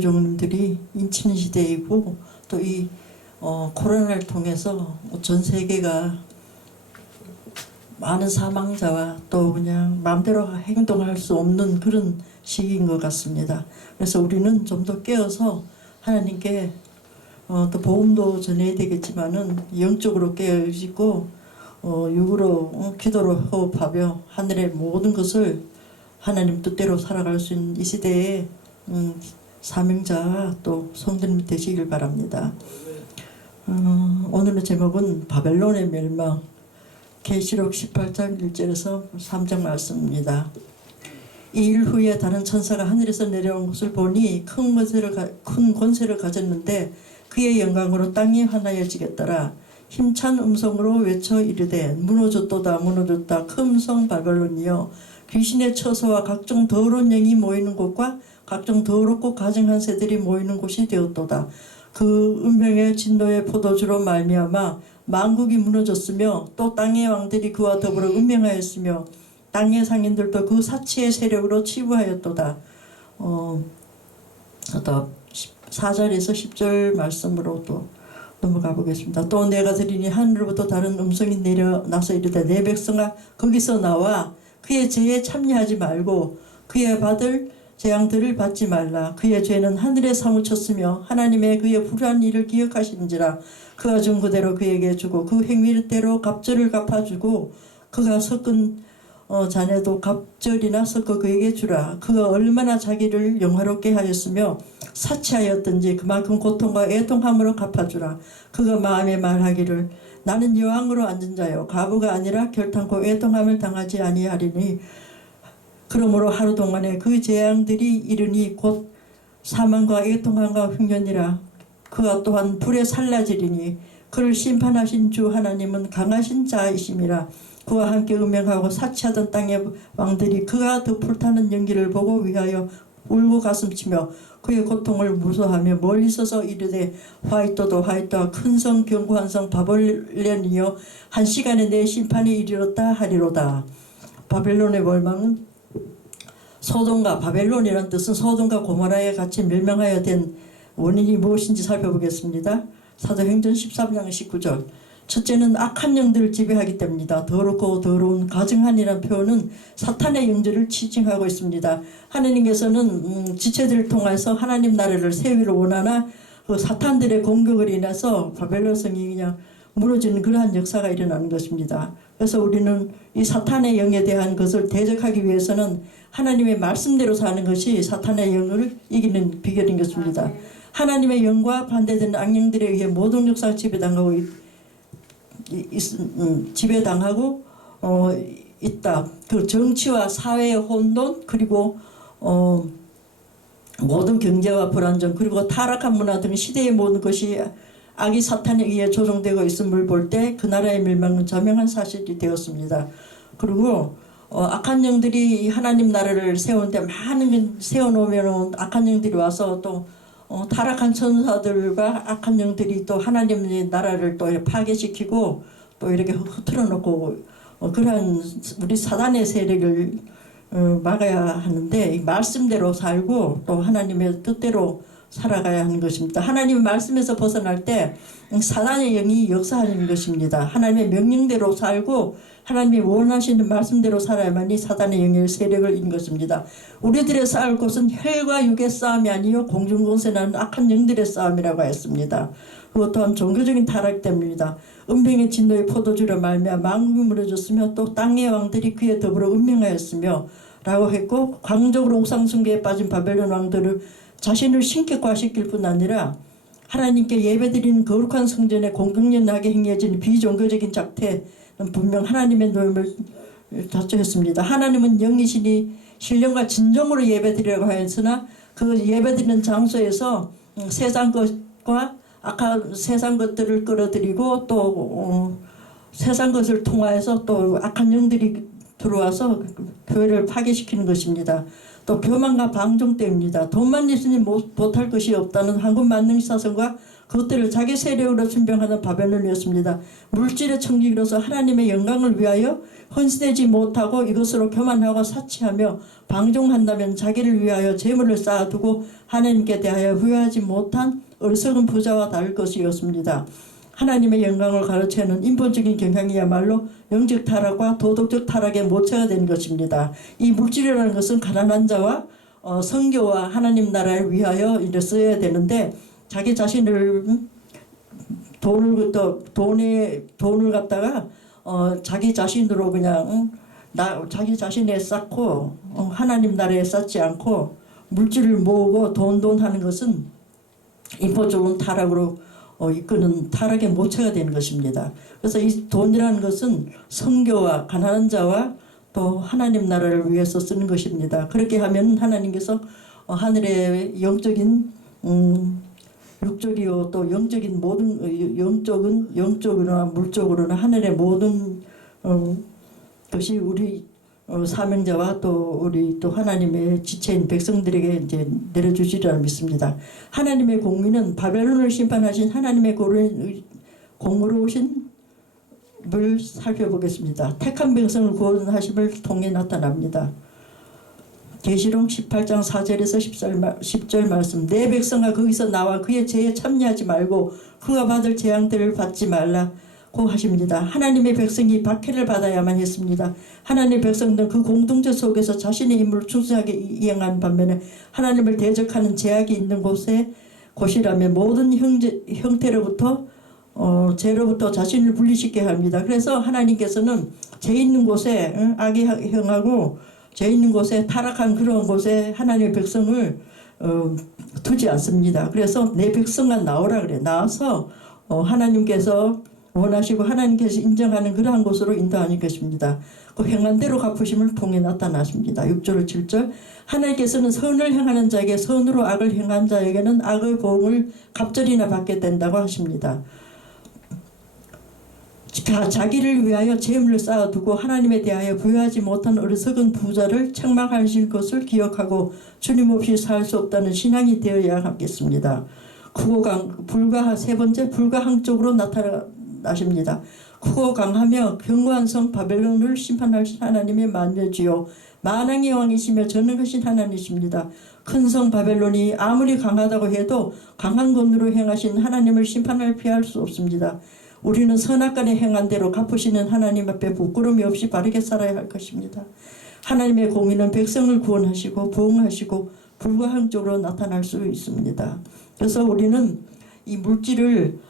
종님들이 인치는 시대이고 또 이 코로나를 통해서 전 세계가 많은 사망자와 또 그냥 마음대로 행동할 수 없는 그런 시기인 것 같습니다. 그래서 우리는 좀 더 깨어서 하나님께 또 복음도 전해야 되겠지만은 영적으로 깨어지고 육으로 기도로 호흡하며 하늘의 모든 것을 하나님 뜻대로 살아갈 수 있는 이 시대에 사명자와 또 성도님 되시길 바랍니다. 오늘의 제목은 바벨론의 멸망, 계시록 18장 1절에서 3장 말씀입니다. 이 일 후에 다른 천사가 하늘에서 내려온 것을 보니 큰 권세를 가졌는데 그의 영광으로 땅이 환하여지겠더라. 힘찬 음성으로 외쳐 이르되 무너졌도다 무너졌다 큰 성 바벨론이여 귀신의 처소와 각종 더러운 영이 모이는 곳과 각종 더럽고 가증한 새들이 모이는 곳이 되었도다. 그 운명의 진노의 포도주로 말미암아 만국이 무너졌으며 또 땅의 왕들이 그와 더불어 운명하였으며 땅의 상인들도 그 사치의 세력으로 치부하였도다. 또 4절에서 10절 말씀으로 또 넘어가 보겠습니다. 또 내가 들으니 하늘로부터 다른 음성이 내려나서 이르되 내 백성아 거기서 나와 그의 죄에 참여하지 말고 그의 받을 재앙들을 받지 말라. 그의 죄는 하늘에 사무쳤으며 하나님의 그의 불의한 일을 기억하시는지라. 그가 준 그대로 그에게 주고 그 행위대로 갑절을 갚아주고 그가 섞은 자네도 갑절이나 섞어 그에게 주라. 그가 얼마나 자기를 영화롭게 하였으며 사치하였든지 그만큼 고통과 애통함으로 갚아주라. 그가 마음에 말하기를 나는 여왕으로 앉은 자요 과부가 아니라 결탄코 애통함을 당하지 아니하리니 그러므로 하루 동안에 그 재앙들이 이르니 곧 사망과 애통함과 흉년이라. 그가 또한 불에 살라지리니 그를 심판하신 주 하나님은 강하신 자이심이라. 그와 함께 음행하고 사치하던 땅의 왕들이 그가 더 불타는 연기를 보고 위하여 울고 가슴치며 그의 고통을 무서워하며 멀리 서서 이르되 화이토도 화이토와 큰 성 견고한 성 바벨론이여 한 시간에 내 심판이 이르렀다 하리로다. 바벨론의 멸망은 소돔과 바벨론이라는 뜻은 소돔과 고모라에 같이 멸망하여 된 원인이 무엇인지 살펴보겠습니다. 사도행전 13장 19절. 첫째는 악한 영들을 지배하기 때문이다. 더럽고 더러운 가증한이라는 표현은 사탄의 영들을 지칭하고 있습니다. 하나님께서는 지체들을 통해서 하나님 나라를 세우기를 원하나 그 사탄들의 공격을 인해서 바벨론 성이 그냥 무너지는 그러한 역사가 일어나는 것입니다. 그래서 우리는 이 사탄의 영에 대한 것을 대적하기 위해서는 하나님의 말씀대로 사는 것이 사탄의 영을 이기는 비결인 것입니다. 하나님의 영과 반대되는 악령들에 의해 모든 역사가 지배당하고 있다. 그 정치와 사회의 혼돈 그리고 모든 경제와 불안정 그리고 타락한 문화 등 시대의 모든 것이 악이 사탄에 의해 조종되고 있음을 볼 때 그 나라의 멸망은 자명한 사실이 되었습니다. 그리고 악한 영들이 하나님 나라를 세우는데 많은 세워놓으면 악한 영들이 와서 또 타락한 천사들과 악한 영들이 또 하나님의 나라를 또 파괴시키고 또 이렇게 흐트러 놓고 그러한 우리 사단의 세력을 막아야 하는데 이 말씀대로 살고 또 하나님의 뜻대로 살아가야 하는 것입니다. 하나님의 말씀에서 벗어날 때 사단의 영이 역사하는 것입니다. 하나님의 명령대로 살고 하나님이 원하시는 말씀대로 살아야만이 사단의 영의 세력을 이긴 것입니다. 우리들의 싸울 것은 혈과 육의 싸움이 아니요 공중권세라는 악한 영들의 싸움이라고 했습니다. 그것 또한 종교적인 타락 때문입니다. 은병의 진노의 포도주로 말미암아 만국이 무너졌으며 또 땅의 왕들이 그에 더불어 운명하였으며 라고 했고 광적으로 우상숭배에 빠진 바벨론 왕들을 자신을 신격화시킬 뿐 아니라 하나님께 예배드리는 거룩한 성전에 공격연하게 행해진 비종교적인 작태는 분명 하나님의 노임을 자초했습니다. 하나님은 영이시니 신령과 진정으로 예배드리라고 하였으나 그 예배드리는 장소에서 세상 것과 악한 세상 것들을 끌어들이고 또 세상 것을 통하여서 또 악한 영들이 들어와서 교회를 파괴시키는 것입니다. 또 교만과 방종 때문입니다. 돈만 있으니 못할 것이 없다는 한국 만능 사상과 그것들을 자기 세력으로 준병하는 바벨론이었습니다. 물질의 청지기로서 하나님의 영광을 위하여 헌신되지 못하고 이것으로 교만하고 사치하며 방종한다면 자기를 위하여 재물을 쌓아두고 하나님께 대하여 후회하지 못한 어리석은 부자와 다를 것이었습니다. 하나님의 영광을 가로채는 인본적인 경향이야말로 영적 타락과 도덕적 타락의 모체가 되는 것입니다. 이 물질이라는 것은 가난한 자와 선교와 하나님 나라를 위하여 이제 써야 되는데 자기 자신을 돈을 갖다가 자기 자신으로 그냥 자기 자신에 쌓고 하나님 나라에 쌓지 않고 물질을 모으고 돈 하는 것은 인본적인 타락으로 이끄는 타락의 모체가 되는 것입니다. 그래서 이 돈이라는 것은 선교와 가난한 자와 또 하나님 나라를 위해서 쓰는 것입니다. 그렇게 하면 하나님께서 하늘의 영적인 육적이요 또 영적인 모든 영적으로나 물적으로나 하늘의 모든 것이 우리 사명자와 또 우리 또 하나님의 지체인 백성들에게 이제 내려주시리라 믿습니다. 하나님의 공의는 바벨론을 심판하신 하나님의 공의로우신 을 살펴보겠습니다. 택한 백성을 구원하심을 통해 나타납니다. 계시록 18장 4절에서 10절 말씀. 내 백성아 거기서 나와 그의 죄에 참여하지 말고 그가 받을 재앙들을 받지 말라고 하십니다. 하나님의 백성이 박해를 받아야만 했습니다. 하나님의 백성들은 그 공동체 속에서 자신의 임무를 충실하게 이행하는 반면에 하나님을 대적하는 제약이 있는 곳이라면 모든 형태로부터 죄로부터 자신을 분리시켜야 합니다. 그래서 하나님께서는 죄 있는 곳에 악이 행하고 죄 있는 곳에 타락한 그런 곳에 하나님의 백성을 두지 않습니다. 그래서 내 백성아 나오라 그래. 나와서 하나님께서 원하시고 하나님께서 인정하는 그러한 곳으로 인도하는 것입니다. 그 행한 대로 갚으심을 통해 나타나십니다. 6절 7절 하나님께서는 선을 행하는 자에게 선으로 악을 행한 자에게는 악의 보응을 갑절이나 받게 된다고 하십니다. 자기를 위하여 재물을 쌓아두고 하나님에 대하여 부여하지 못한 어리석은 부자를 책망하실 것을 기억하고 주님 없이 살 수 없다는 신앙이 되어야 하겠습니다. 세 번째 불가항적으로 나타나십니다. 크고 강하며 견고한 성 바벨론을 심판하신 하나님의 만녀지요 만왕의 왕이시며 전능하신 하나님이십니다. 큰 성 바벨론이 아무리 강하다고 해도 강한 권으로 행하신 하나님을 심판을 피할 수 없습니다. 우리는 선악간에 행한 대로 갚으시는 하나님 앞에 부끄러움이 없이 바르게 살아야 할 것입니다. 하나님의 공의는 백성을 구원하시고 보응하시고 불가항적으로 나타날 수 있습니다. 그래서 우리는 이 물질을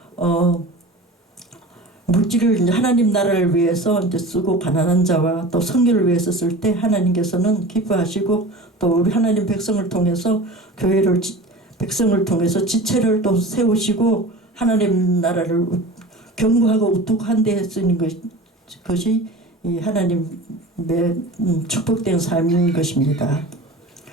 하나님 나라를 위해서 이제 쓰고 가난한 자와 또 선교를 위해서 쓸 때 하나님께서는 기뻐하시고 또 우리 하나님 백성을 통해서 백성을 통해서 지체를 또 세우시고 하나님 나라를 견고하고 우뚝한 데 쓰는 것이 이 하나님의 축복된 삶인 것입니다.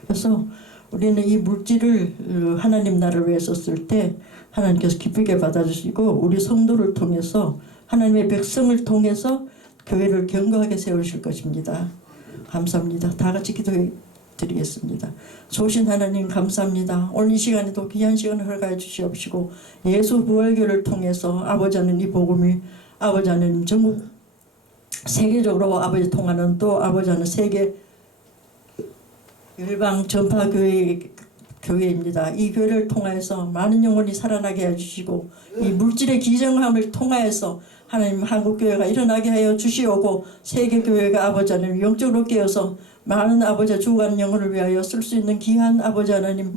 그래서 우리는 이 물질을 하나님 나라를 위해서 쓸 때 하나님께서 기쁘게 받아주시고 우리 성도를 통해서 하나님의 백성을 통해서 교회를 견고하게 세우실 것입니다. 감사합니다. 다 같이 기도해 드리겠습니다. 좋으신 하나님 감사합니다. 오늘 이 시간에도 귀한 시간을 허락해 주시옵시고 예수 부활교를 통해서 아버지 하나님 이 복음이 아버지 하나님 전국 세계적으로 아버지 통하는 또 아버지 하나님 세계 열방 전파 교회입니다. 이 교회를 통해서 많은 영혼이 살아나게 해주시고 이 물질의 기정함을 통하여서 하나님 한국교회가 일어나게 하여 주시오고 세계교회가 아버지 하나님 영적으로 깨어서 많은 아버지 죽어가는 영혼을 위하여 쓸 수 있는 귀한 아버지 하나님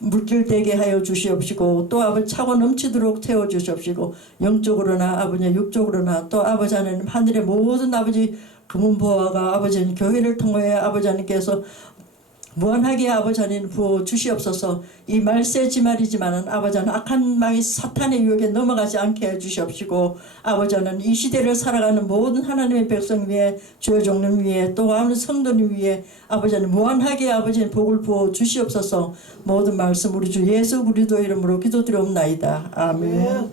물질되게 하여 주시옵시고 또 아버지 차고 넘치도록 채워주시옵시고 영적으로나 아버지 육적으로나 또 아버지 하나님 하늘의 모든 아버지 금은보화가 아버지 하나님 교회를 통해 아버지 하나님께서 무한하게 아버지 하나님 부어 주시옵소서. 이 말세지말이지만은 아버지 하나님 악한 마귀 사탄의 유혹에 넘어가지 않게 해주시옵시고 아버지 하나님 이 시대를 살아가는 모든 하나님의 백성 위에 주의 종님 위에 또 아버지 성도님 위에 아버지 하나님 무한하게 아버지 하나님 복을 부어 주시옵소서. 모든 말씀 우리 주 예수 그리스도 이름으로 기도드리옵나이다. 아멘.